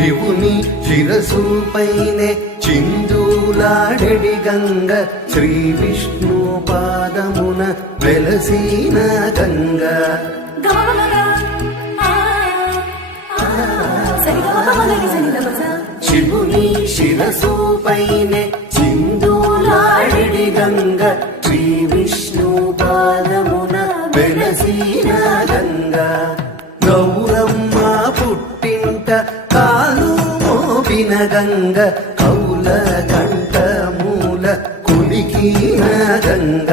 శివుని శిరసు పైనే చిందులాడెడి గంగ శ్రీ విష్ణు పాదమున వెలసిన గంగ శివుని శిరసు పైనే చిందులాడెడి గంగ శ్రీ విష్ణు పాదమున వెలసిన గంగ గౌరమ్మ పుట్టింట కాలు మోపిన గంగ కౌల కంఠ మూల కులికిన గంగ